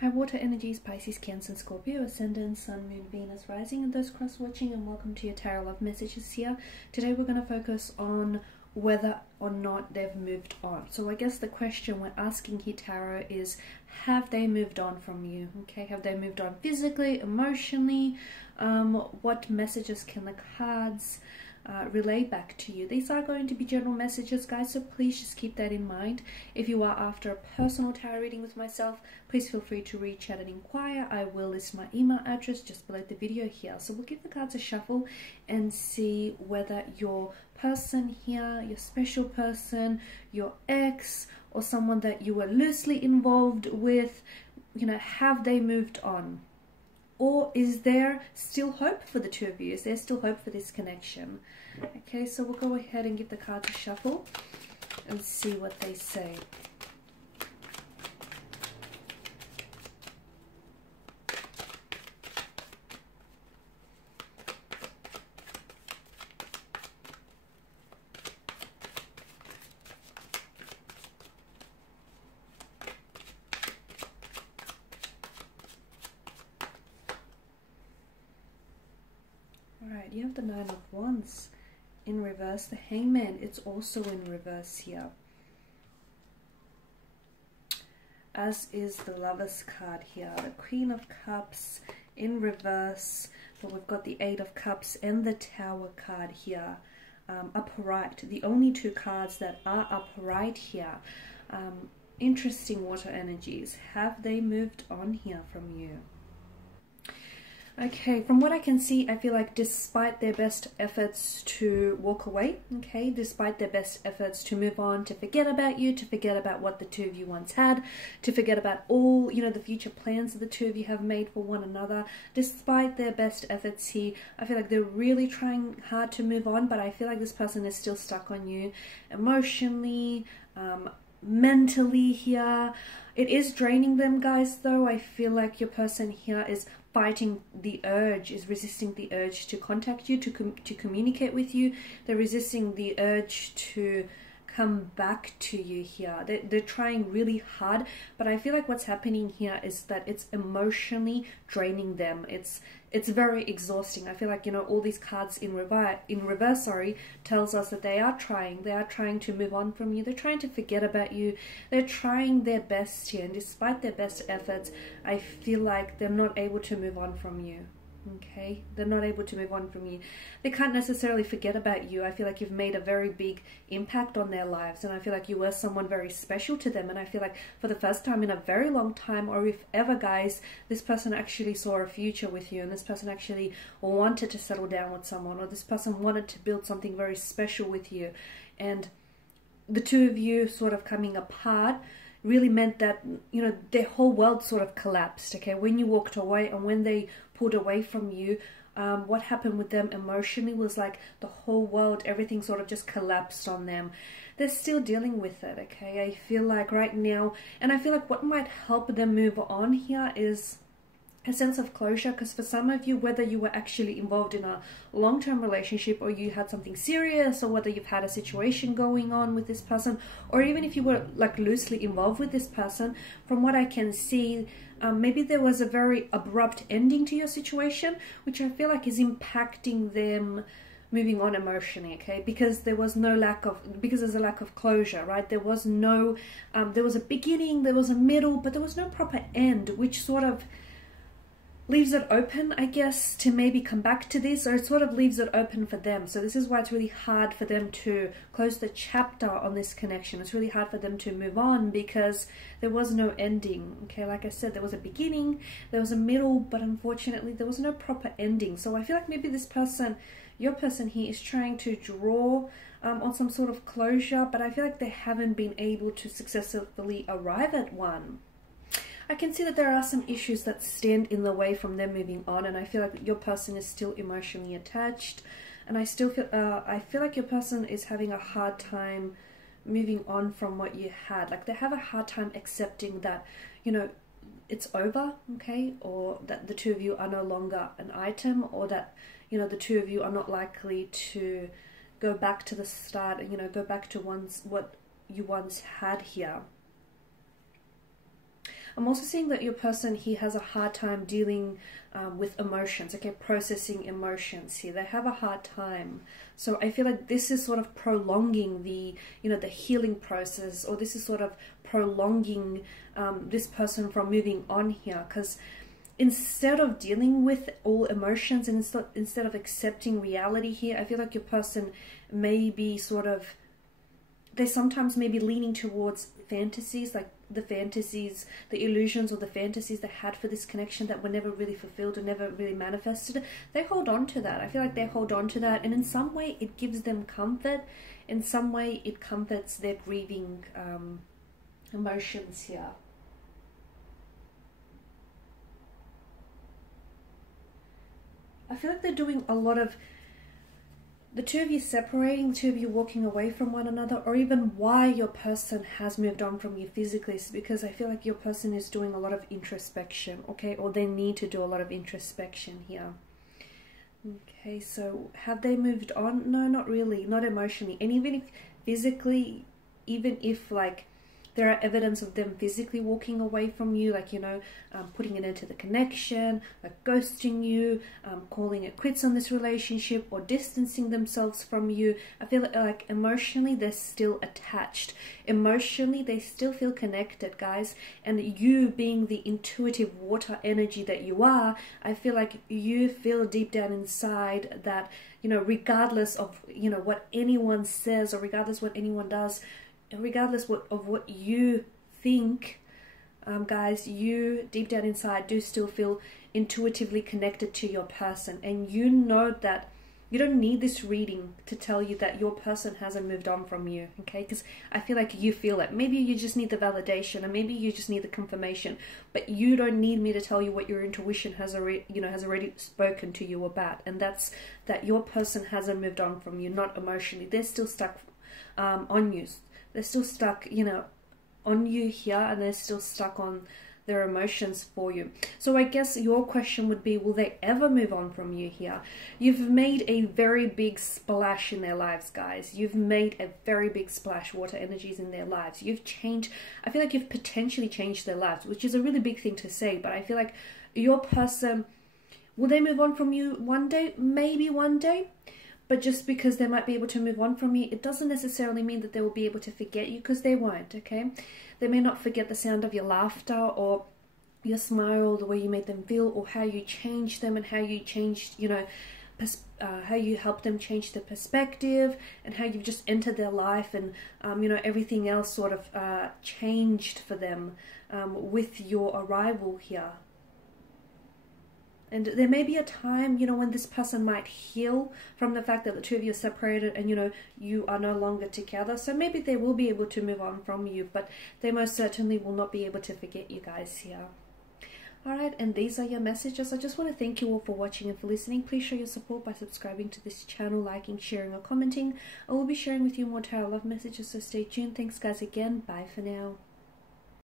Hi water energies, Pisces, Cancer and Scorpio, Ascendant, Sun, Moon, Venus, Rising, and those cross-watching, and welcome to your Tarot Love Messages here. Today we're going to focus on whether or not they've moved on. So I guess the question we're asking here, Tarot, is have they moved on from you? Okay, have they moved on physically, emotionally? What messages can the cards relay back to you? These are going to be general messages, guys, so please just keep that in mind. If you are after a personal tarot reading with myself, please feel free to reach out and inquire. I will list my email address just below the video here. So we'll give the cards a shuffle and see whether your person here, your special person, your ex, or someone that you were loosely involved with, you know, have they moved on? Or is there still hope for the two of you? Is there still hope for this connection? Okay, so we'll go ahead and give the cards a shuffle and see what they say. Alright, you have the Nine of Wands in reverse. The Hangman, it's also in reverse here. As is the Lover's card here. The Queen of Cups in reverse. But we've got the Eight of Cups and the Tower card here. Upright. The only two cards that are upright here. Interesting water energies. Have they moved on here from you? Okay, from what I can see, I feel like despite their best efforts to walk away, okay, despite their best efforts to move on, to forget about you, to forget about what the two of you once had, to forget about all, you know, the future plans that the two of you have made for one another, despite their best efforts here, I feel like they're really trying hard to move on, but I feel like this person is still stuck on you emotionally, mentally here. It is draining them, guys, though. I feel like your person here is fighting the urge, is resisting the urge to contact you, to communicate with you. They're resisting the urge to come back to you here. They're trying really hard, but I feel like what's happening here is that it's emotionally draining them. It's very exhausting. I feel like, you know, all these cards in reverse, tells us that they are trying to move on from you. They're trying to forget about you. They're trying their best here, and despite their best efforts, I feel like they're not able to move on from you. Okay, they're not able to move on from you. They can't necessarily forget about you. I feel like you've made a very big impact on their lives, and I feel like you were someone very special to them, and I feel like for the first time in a very long time, or if ever, guys, this person actually saw a future with you, and this person actually wanted to settle down with someone, or this person wanted to build something very special with you, and the two of you sort of coming apart really meant that, you know, their whole world sort of collapsed, okay? When you walked away and when they pulled away from you, what happened with them emotionally was like the whole world, everything sort of just collapsed on them. They're still dealing with it, okay? I feel like right now, and I feel like what might help them move on here is a sense of closure, because for some of you, whether you were actually involved in a long-term relationship, or you had something serious, or whether you've had a situation going on with this person, or even if you were like loosely involved with this person, from what I can see, maybe there was a very abrupt ending to your situation, which I feel like is impacting them moving on emotionally, okay? Because there was no because there's a lack of closure, right? There was no, there was a beginning, there was a middle, but there was no proper end, which sort of leaves it open, I guess, to maybe come back to this, or it sort of leaves it open for them. So this is why it's really hard for them to close the chapter on this connection. It's really hard for them to move on because there was no ending, okay? Like I said, there was a beginning, there was a middle, but unfortunately there was no proper ending. So I feel like maybe this person, your person here, is trying to draw on some sort of closure, but I feel like they haven't been able to successfully arrive at one. I can see that there are some issues that stand in the way from them moving on, and I feel like your person is still emotionally attached, and I feel like your person is having a hard time moving on from what you had. Like they have a hard time accepting that, you know, it's over, okay, or that the two of you are no longer an item, or that, you know, the two of you are not likely to go back to the start and, you know, go back to what you once had here. I'm also seeing that your person, he has a hard time dealing with emotions, okay, processing emotions here. They have a hard time. So I feel like this is sort of prolonging the, you know, the healing process, or this is sort of prolonging this person from moving on here, because instead of dealing with all emotions and instead of accepting reality here, I feel like your person may be sort of, they sometimes may be leaning towards fantasies, like the fantasies, the illusions or the fantasies they had for this connection that were never really fulfilled or never really manifested. They hold on to that. I feel like they hold on to that, and in some way it gives them comfort. In some way it comforts their grieving emotions here. I feel like they're doing a lot of, the two of you separating, the two of you walking away from one another, or even why your person has moved on from you physically, is because I feel like your person is doing a lot of introspection, okay, or they need to do a lot of introspection here. Okay, so have they moved on? No, not really, not emotionally. And even if physically, even if like there are evidence of them physically walking away from you, like, you know, putting an end to the connection, like ghosting you, calling it quits on this relationship, or distancing themselves from you. I feel like emotionally they're still attached. Emotionally they still feel connected, guys. And you, being the intuitive water energy that you are, I feel like you feel deep down inside that, you know, regardless of, you know, what anyone says, or regardless what anyone does, regardless of what you think, guys, you deep down inside do still feel intuitively connected to your person. And you know that you don't need this reading to tell you that your person hasn't moved on from you, okay? Because I feel like you feel it. Maybe you just need the validation, and maybe you just need the confirmation, but you don't need me to tell you what your intuition has already, you know, has already spoken to you about. And that's that your person hasn't moved on from you, not emotionally. They're still stuck on you. They're still stuck, you know, on you here, and they're still stuck on their emotions for you. So I guess your question would be, will they ever move on from you here? You've made a very big splash in their lives, guys. You've made a very big splash, water energies in their lives. You've changed, I feel like you've potentially changed their lives, which is a really big thing to say, but I feel like your person, will they move on from you one day? Maybe one day. But just because they might be able to move on from you, it doesn't necessarily mean that they will be able to forget you, because they won't, okay? They may not forget the sound of your laughter, or your smile, the way you made them feel, or how you changed them, and how you changed, you know, how you helped them change their perspective, and how you've just entered their life, and, you know, everything else sort of changed for them with your arrival here. And there may be a time, you know, when this person might heal from the fact that the two of you are separated, and, you know, you are no longer together. So maybe they will be able to move on from you, but they most certainly will not be able to forget you guys here. Alright, and these are your messages. I just want to thank you all for watching and for listening. Please show your support by subscribing to this channel, liking, sharing, or commenting. I will be sharing with you more tarot love messages, so stay tuned. Thanks, guys, again. Bye for now.